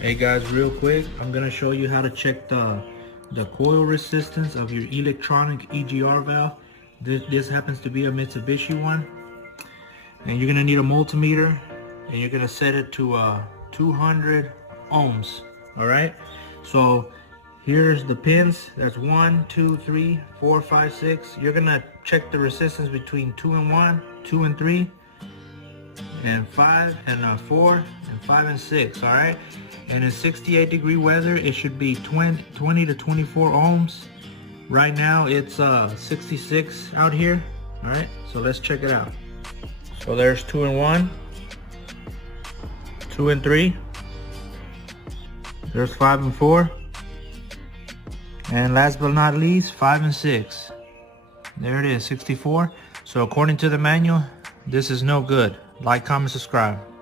Hey guys, real quick, I'm gonna show you how to check the coil resistance of your electronic EGR valve. This happens to be a Mitsubishi one, and you're gonna need a multimeter, and you're gonna set it to 200 ohms. All right. So here's the pins. That's 1, 2, 3, 4, 5, 6. You're gonna check the resistance between 2 and 1, 2 and 3, and 5 and 4 and 5 and 6. All right. And in 68-degree weather, it should be 20 to 24 ohms. Right now, it's 66 out here. All right, so let's check it out. So there's 2 and 1, 2 and 3. There's 5 and 4. And last but not least, 5 and 6. There it is, 64. So according to the manual, this is no good. Like, comment, subscribe.